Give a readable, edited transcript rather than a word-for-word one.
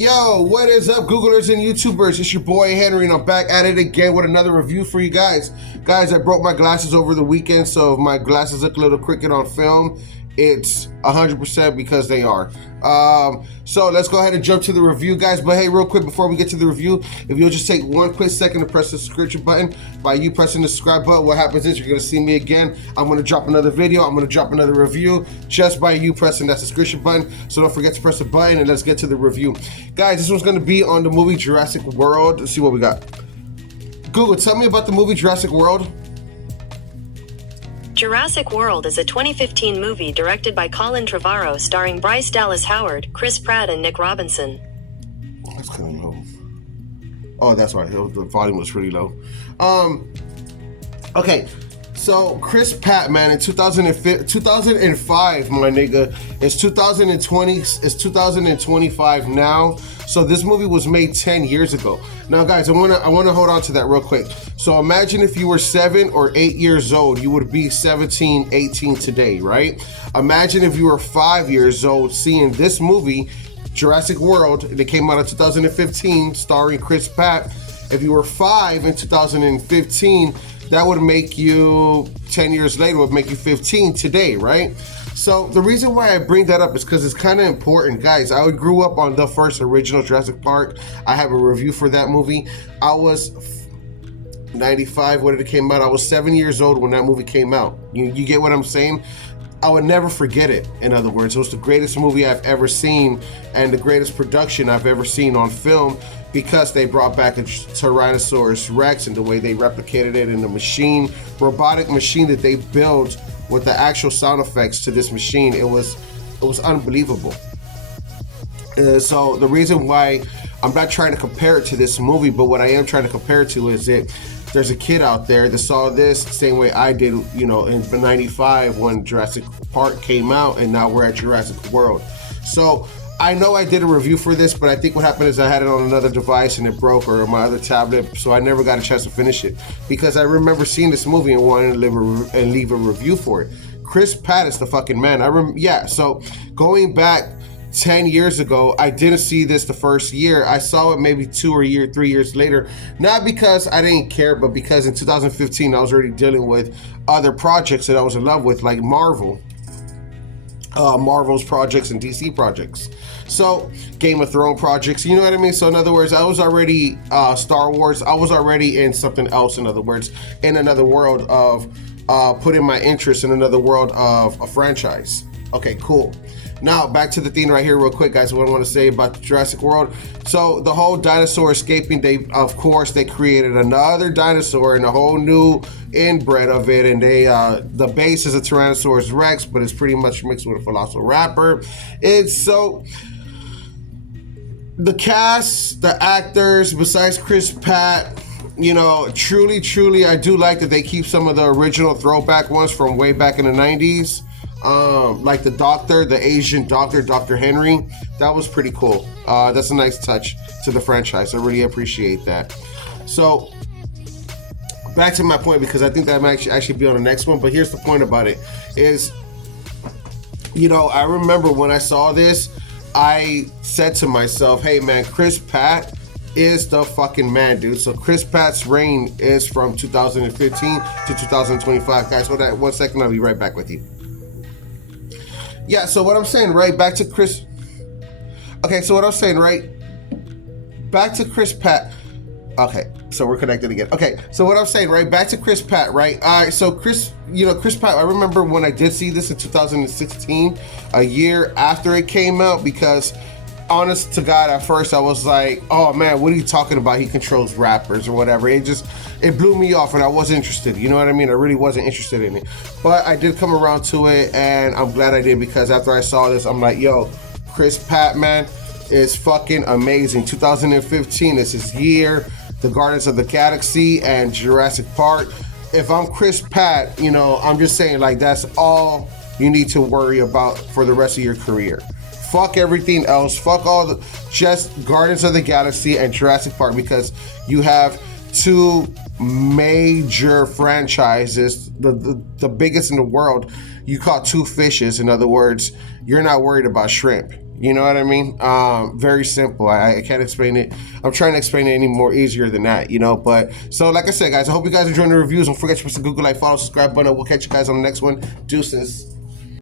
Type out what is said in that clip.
Yo, what is up, Googlers and YouTubers? It's your boy Henry, and I'm back at it again with another review for you guys. Guys, I broke my glasses over the weekend, so if my glasses look a little crooked on film, it's 100% because they are. So let's go ahead and jump to the review, guys. But hey, real quick, before we get to the review, if you'll just take one quick second to press the subscription button. By you pressing the subscribe button, what happens is you're gonna see me again. I'm gonna drop another video, I'm gonna drop another review just by you pressing that subscription button. So don't forget to press the button, and let's get to the review. Guys, this one's gonna be on the movie Jurassic World. Let's see what we got. Google, tell me about the movie Jurassic World. Jurassic World is a 2015 movie directed by Colin Trevorrow starring Bryce Dallas Howard, Chris Pratt, and Nick Robinson. That's kind of low. Oh, that's right. The volume was pretty low. Okay. So Chris Pratt, man, in 2005, my nigga, it's 2020, it's 2025 now. So this movie was made 10 years ago. Now, guys, I wanna hold on to that real quick. So imagine if you were 7 or 8 years old, you would be 17, 18 today, right? Imagine if you were 5 years old seeing this movie, Jurassic World, that came out in 2015, starring Chris Pratt. If you were 5 in 2015, that would make you 10 years later, would make you 15 today, right? So the reason why I bring that up is because it's kind of important, guys. I grew up on the first original Jurassic Park. I have a review for that movie. I was 95 when it came out. I was 7 years old when that movie came out. You get what I'm saying? I would never forget it. In other words, it was the greatest movie I've ever seen and the greatest production I've ever seen on film, because they brought back a Tyrannosaurus Rex and the way they replicated it in the robotic machine that they built with the actual sound effects to this machine. It was unbelievable. So the reason why I'm not trying to compare it to this movie, but what I am trying to compare it to is that there's a kid out there that saw this the same way I did, you know, in '95 when Jurassic Park came out, and now we're at Jurassic World. So I know I did a review for this, but I think what happened is I had it on another device and it broke, or my other tablet, so I never got a chance to finish it, because I remember seeing this movie and wanting to leave a review for it. Chris Pratt is the fucking man. So going back 10 years ago, I didn't see this the first year. I saw it maybe 3 years later. Not because I didn't care, but because in 2015 I was already dealing with other projects that I was in love with, like Marvel's projects and DC projects. So Game of Thrones projects, you know what I mean? So in other words, I was already Star Wars. I was already in something else, in other words, in another world of putting my interest in another world of a franchise. Okay, cool. Now, back to the theme right here real quick, guys. What I want to say about Jurassic World. So the whole dinosaur escaping, they created another dinosaur and a whole new inbred of it. And the base is a Tyrannosaurus Rex, but it's pretty much mixed with a Velociraptor. The cast, the actors, besides Chris Pratt, you know, truly, I do like that they keep some of the original throwback ones from way back in the 90s. Like the Asian doctor, Dr. Henry. That was pretty cool. That's a nice touch to the franchise. I really appreciate that. So back to my point, because I think that might actually be on the next one. But here's the point about it is, you know, I remember when I saw this, I said to myself, hey man, Chris Pratt is the fucking man, dude. So Chris Pratt's reign is from 2015 to 2025. Guys, hold on 1 second. I'll be right back with you. Yeah, so what I'm saying, right, back to Chris Pratt. Okay, so we're connected again. Okay, so what I'm saying, right, back to Chris Pratt, right? All right, so Chris Pratt, I remember when I did see this in 2016, a year after it came out, because honest to God, at first I was like, oh man, what are you talking about? He controls rappers or whatever. It blew me off and I wasn't interested. You know what I mean? I really wasn't interested in it. But I did come around to it, and I'm glad I did, because after I saw this, I'm like, yo, Chris Pratt, man, is fucking amazing. 2015 is his year. The Guardians of the Galaxy and Jurassic Park. If I'm Chris Pratt, you know, I'm just saying, like, that's all you need to worry about for the rest of your career. Fuck everything else. Fuck just Guardians of the Galaxy and Jurassic Park, because you have two major franchises, the biggest in the world. You caught two fishes. In other words, you're not worried about shrimp. You know what I mean? Very simple. I can't explain it. I'm trying to explain it any more easier than that, you know? But, so like I said, guys, I hope you guys enjoyed the reviews. Don't forget to press the Google like, follow, subscribe button. We'll catch you guys on the next one. Deuces.